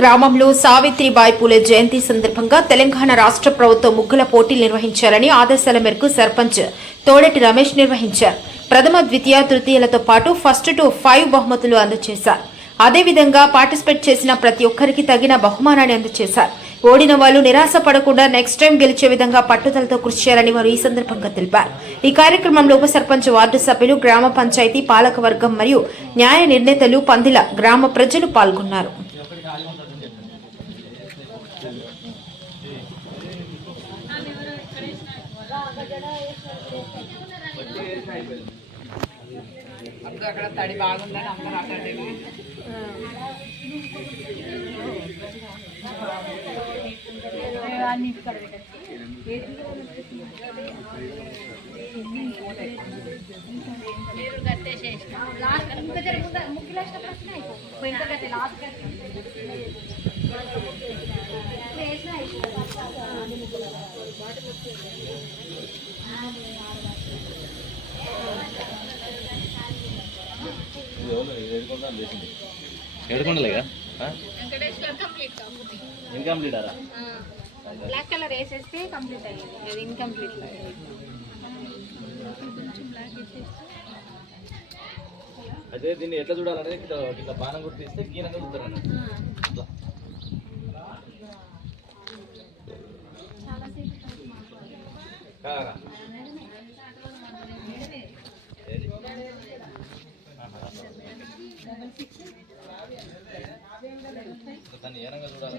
గ్రామంలో సావిత్రిబాయి పూలే జయంతి సందర్భంగా తెలంగాణ రాష్ట్ర ప్రభుత్వం ముగ్గుల పోటీలు నిర్వహించాలని ఆదేశాల మేరకు సర్పంచ్ తోడేటి రమేష్ నిర్వహించారు. ప్రథమ, ద్వితీయ, తృతీయలతో పాటు ఫస్ట్ టు 5 బహుమతులు అందజేశారు. అదేవిధంగా పార్టిసిపేట్ చేసిన ప్రతి ఒక్కరికి తగిన బహుమానాన్ని అందజేశారు. ఓడిన వాళ్ళు నిరాశ పడకుండా నెక్స్ట్ టైం గెలిచే విధంగా పట్టుదలతో కృషి చేయాలని వారు ఈ సందర్భంగా తెలిపారు. ఈ కార్యక్రమంలో ఉప సర్పంచ్, వార్డు సభ్యులు, గ్రామ పంచాయతీ పాలక వర్గం మరియు న్యాయ నిర్ణేతలు, పందిల గ్రామ ప్రజలు పాల్గొన్నారు. అక్కడ తడి బాగుందని అందరూ అక్కడ ఏడుకొండలేగా ఇన్కంప్లీట్ అరా బ్లాక్ కలర్ వేసేస్తే కంప్లీట్ అయ్యింది. అది ఇన్కంప్లీట్ అదే దీన్ని ఎట్లా చూడాలనేది ఇట్లా బాణం గుర్తిస్తే గీనంగా చూస్తారన్న దాన్ని ఏనంగా చూడాలి.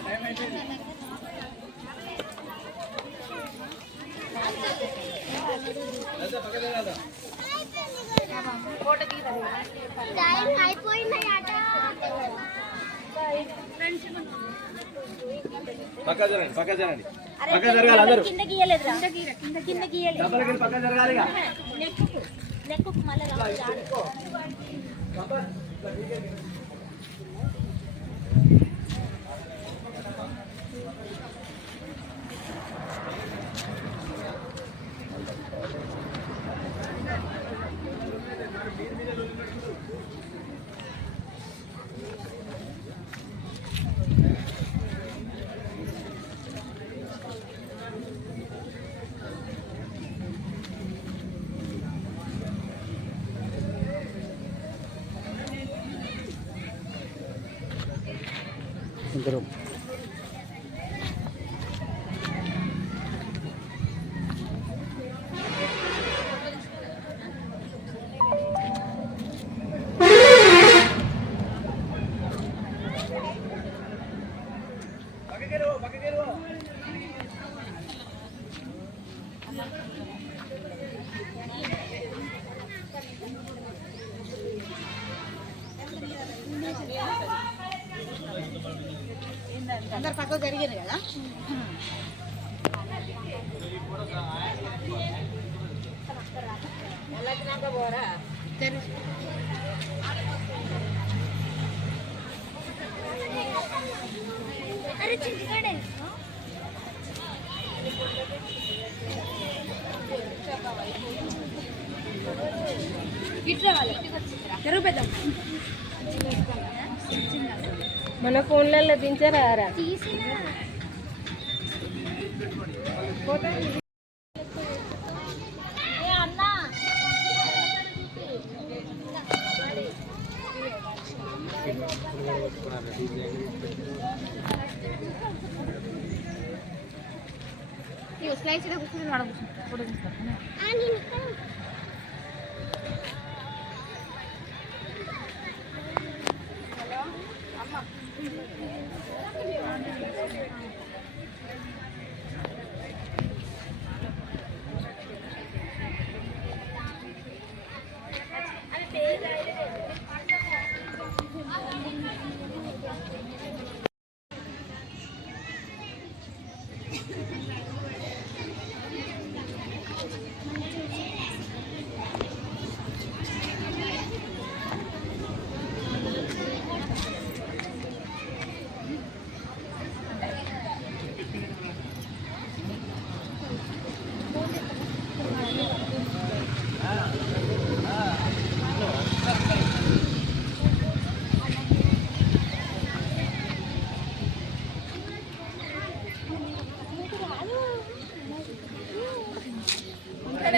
టైం అయిపోయింది. పక్క జరగండి, పక్క జరగండి, పక్క జరగాలి అందరూ. కింద గీయలేదు, కింద గీయలేదు. పక్క జరగాలి. నెక్కు మళ్ళీ ఇద్దరు అందరు పక్కకు జరిగారు కదా. పోరా ఇట్లా వాళ్ళు తెరుగు పెద్దాం. మన ఫోన్లలో దించారా స్లైడ్స్ కూర్చొని ఫోటో తీసుకుంటాను.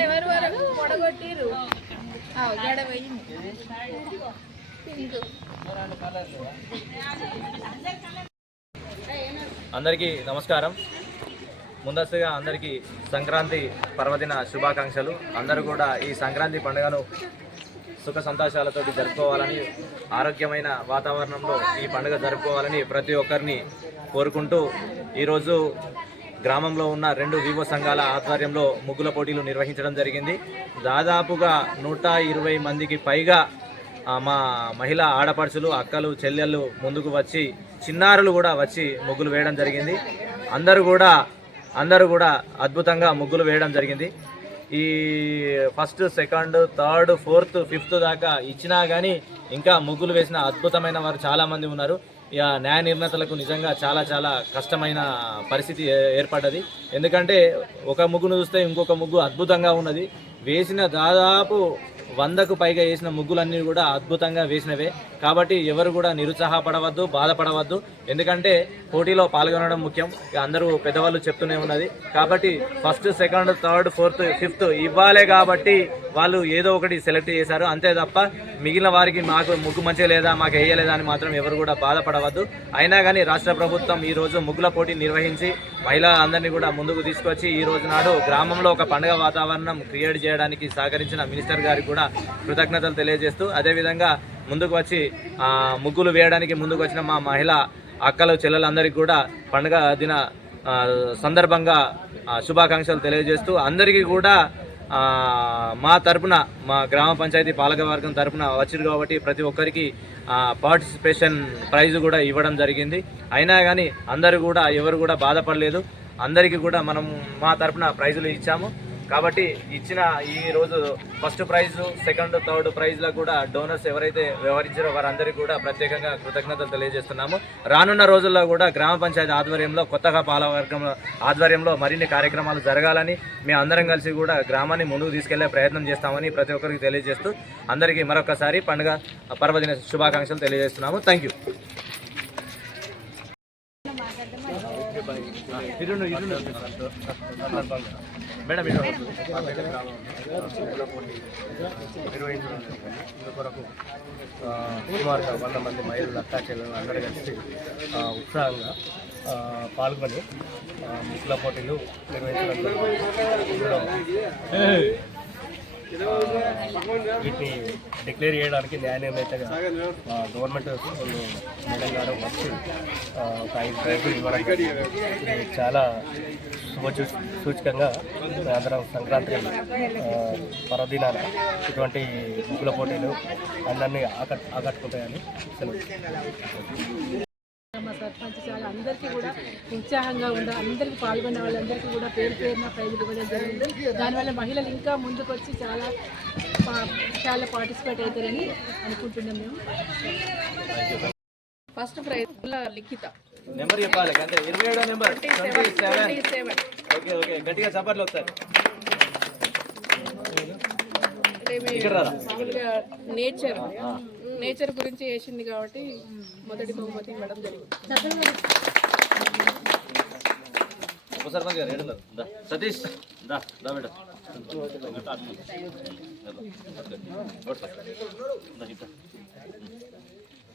ఎవరు వరకు పొడగొట్టిరు గడ పోయింది. అందరికీ నమస్కారం. ముందస్తుగా అందరికీ సంక్రాంతి పర్వదిన శుభాకాంక్షలు. అందరూ కూడా ఈ సంక్రాంతి పండుగను సుఖ సంతోషాలతోటి జరుపుకోవాలని, ఆరోగ్యమైన వాతావరణంలో ఈ పండుగ జరుపుకోవాలని ప్రతి ఒక్కరిని కోరుకుంటూ ఈరోజు గ్రామంలో ఉన్న 2 వివో సంఘాల ఆధ్వర్యంలో ముగ్గుల పోటీలు నిర్వహించడం జరిగింది. దాదాపుగా 120 మందికి పైగా మా మహిళా ఆడపడుచులు, అక్కలు, చెల్లెళ్ళు ముందుకు వచ్చి, చిన్నారులు కూడా వచ్చి ముగ్గులు వేయడం జరిగింది. అందరూ కూడా అద్భుతంగా ముగ్గులు వేయడం జరిగింది. ఈ first, second, third, fourth, fifth దాకా ఇచ్చినా కానీ ఇంకా ముగ్గులు వేసిన అద్భుతమైన వారు చాలామంది ఉన్నారు. ఇక న్యాయ నిర్ణేతలకు నిజంగా చాలా కష్టమైన పరిస్థితి ఏర్పడ్డది. ఎందుకంటే ఒక ముగ్గును చూస్తే ఇంకొక ముగ్గు అద్భుతంగా ఉన్నది. వేసిన దాదాపు 100కు పైగా వేసిన ముగ్గులన్నీ కూడా అద్భుతంగా వేసినవే. కాబట్టి ఎవరు కూడా నిరుత్సాహపడవద్దు, బాధపడవద్దు. ఎందుకంటే పోటీలో పాల్గొనడం ముఖ్యం. అందరూ పెద్దవాళ్ళు చెప్తూనే ఉన్నది. కాబట్టి first, second, third, fourth, fifth ఇవ్వాలే కాబట్టి వాళ్ళు ఏదో ఒకటి సెలెక్ట్ చేశారు. అంతే తప్ప మిగిలిన వారికి మాకు ముగ్గు మంచిగా లేదా, మాకు వేయలేదా అని మాత్రం ఎవరు కూడా బాధపడవద్దు. అయినా కానీ రాష్ట్ర ప్రభుత్వం ఈరోజు ముగ్గుల పోటీ నిర్వహించి మహిళలందరినీ కూడా ముందుకు తీసుకొచ్చి ఈ రోజు నాడు గ్రామంలో ఒక పండుగ వాతావరణం క్రియేట్ చేయడానికి సహకరించిన మినిస్టర్ గారికి కూడా కృతజ్ఞతలు తెలియజేస్తూ, అదేవిధంగా ముందుకు వచ్చి ముగ్గులు వేయడానికి ముందుకు వచ్చిన మా మహిళా అక్కలు, చెల్లెలందరికీ కూడా పండుగ దిన సందర్భంగా శుభాకాంక్షలు తెలియజేస్తూ, అందరికీ కూడా మా తరపున, మా గ్రామ పంచాయతీ పాలకవర్గం తరపున వచ్చిరు కాబట్టి ప్రతి ఒక్కరికి పార్టిసిపేషన్ ప్రైజ్ కూడా ఇవ్వడం జరిగింది. అయినా కానీ అందరూ కూడా ఎవరు కూడా బాధపడలేదు. అందరికీ కూడా మనం మా తరపున ప్రైజులు ఇచ్చాము. కాబట్టి ఇచ్చిన ఈ రోజు ఫస్ట్ ప్రైజ్, సెకండ్, థర్డ్ ప్రైజ్లకు కూడా డోనర్స్ ఎవరైతే వ్యవహరించారో వారందరికీ కూడా ప్రత్యేకంగా కృతజ్ఞతలు తెలియజేస్తున్నాము. రానున్న రోజుల్లో కూడా గ్రామ పంచాయతీ ఆధ్వర్యంలో, కొత్తగా పాలకవర్గం ఆధ్వర్యంలో మరిన్ని కార్యక్రమాలు జరగాలని, మేము అందరం కలిసి కూడా గ్రామాన్ని ముందుకు తీసుకెళ్లే ప్రయత్నం చేస్తామని ప్రతి ఒక్కరికి తెలియజేస్తూ అందరికీ మరొకసారి పండుగ పర్వదిన శుభాకాంక్షలు తెలియజేస్తున్నాము. Thank you. మేడం కొరకు సుమారుగా 100 మంది మహిళలు, అక్కా చెల్లెలు అందరూ కలిసి ఉత్సాహంగా పాల్గొని ముగ్గుల పోటీలు నిర్వహించడం. వీటిని డిక్లేర్ చేయడానికి న్యాయ నిర్ణేతగా గవర్నమెంట్ తెలంగాణ వచ్చి ఒక 5 ప్రైజులు ఇవ్వడం ఇది చాలా సూచకంగా అందరం సంక్రాంతి పర్వదినాన ఇటువంటి ముగ్గుల పోటీలు అందరినీ ఆకట్టుకుంటాయని మా సర్పంచ్ చాలా అందరికీ కూడా ఉత్సాహంగా అందరికీ పాల్గొన్న వాళ్ళందరికీ కూడా పేరున ప్రైజులు ఇవ్వడం జరిగింది. దానివల్ల మహిళలు ఇంకా ముందుకు వచ్చి చాలా పార్టిసిపేట్ అవుతారని అనుకుంటున్నాం. మేము ఫస్ట్ ప్రైజ్ లిఖిత నెంబర్ చెప్పాలి అంటే 27వ నెంబర్ 27. ఓకే గట్టిగా చప్పట్లు ఒకసారి. నేచర్ నేచర్ గురించి వేసింది కాబట్టి మొదటి బహుమతి ఇవ్వడం జరిగింది. ఉప సర్పంచ్ గారు ఏడున్నారు దా సతీష్ దా దా మేడం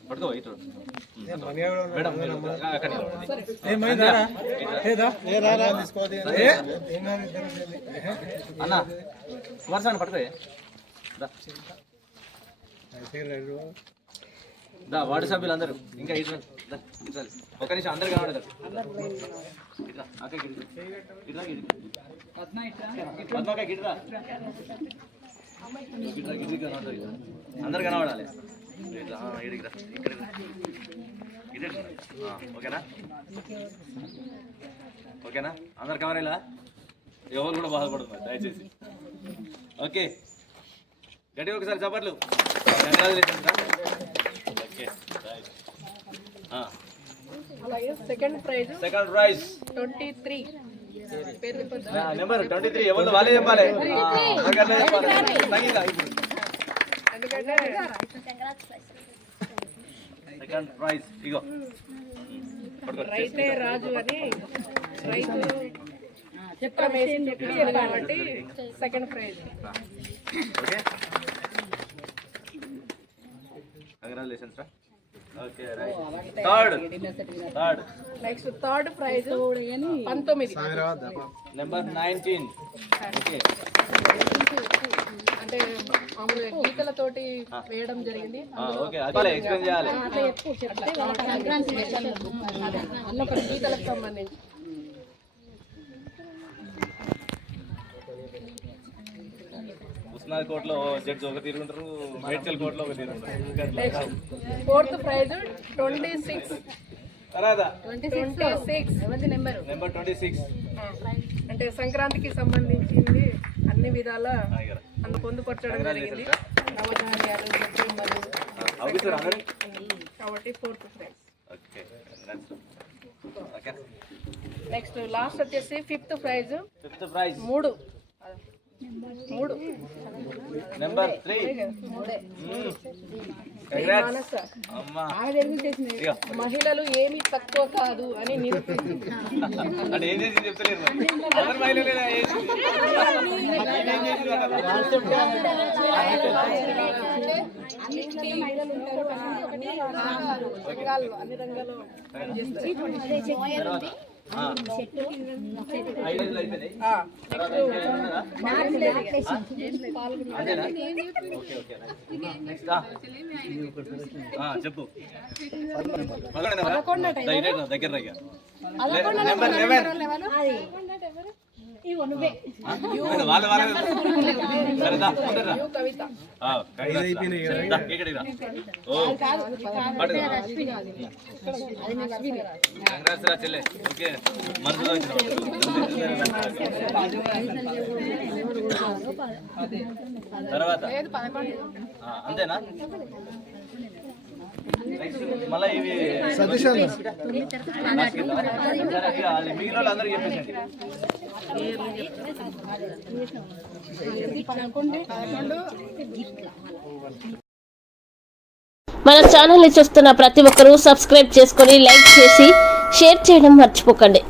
పట్టుకో ఇటు మేడం అక్కడ అన్న కుమారస్వామి పట్టుకో దా వార్డు సభ్యులందరూ ఇంకా ఇటు ఒక నిమిషం అందరు కనబడతారు ఇట్లా అక్క ఇట్లా పద్మక్క గిట్రా అందరు కనబడాలి ఇక్కడ ఓకేనా ఓకేనా అందరు కవర్ ఇలా ఎవరు కూడా బాధపడుతున్నారు దయచేసి ఓకే గట్టిగా ఒకసారి చప్పట్లు ఓకే అలాగే సెకండ్ ప్రైజ్ 23 నెంబర్ 23 ఎవరు వాళ్ళే చెప్పాలి ఎందుకంటే సెకండ్ ప్రైజ్ ఇగో రైతే రాజు అని రైతు చిత్రం వేసి చెప్పించారు కాబట్టి సెకండ్ ప్రైజ్. ఓకే కంగ్రాచులేషన్స్ రా. Okay right third next third prize 19 number 19 okay అంటే మామూలుగా గీతలతోటి వేయడం జరిగింది. ఓకే అదే ఎక్స్ప్లెయిన్ చేయాలి అన్న ఒక గీతలకు సంబంధించి ఉస్నాద్ కోట్లో జడ్జ్ ఒక తీరుంటారు, మేడ్చల్ కోట్లో ఒక తీరుంటారు. ఫోర్త్ ప్రైజ్ 26 తర్వాత 26 నెంబర్ 26 అంటే సంక్రాంతికి సంబంధించింది అన్ని విధాల అందులో పొందుపరచడం జరిగింది. నవధాన్యాలు కాబట్టి ఫోర్త్ ప్రైజ్. నెక్స్ట్ లాస్ట్ వచ్చేసి ఫిఫ్త్ ప్రైజ్ 3 నెంబర్ 3 మహిళలు ఏమీ తక్కువ కాదు అని నిరూపించింది. అంటే ఏం చేసి చెప్తలేరు అందరు మహిళలే అన్ని రంగాల్లో చెప్పు దగ్గర నెంబర్ 11 చెల్లె ఓకే మనసులో తర్వాత అంతేనా మళ్ళీ ఇవి మిగిలిన వాళ్ళు అందరూ చెప్పేసండి. మన ఛానల్ని చూస్తున్న ప్రతి ఒక్కరూ సబ్స్క్రైబ్ చేసుకొని లైక్ చేసి షేర్ చేయడం మర్చిపోకండి.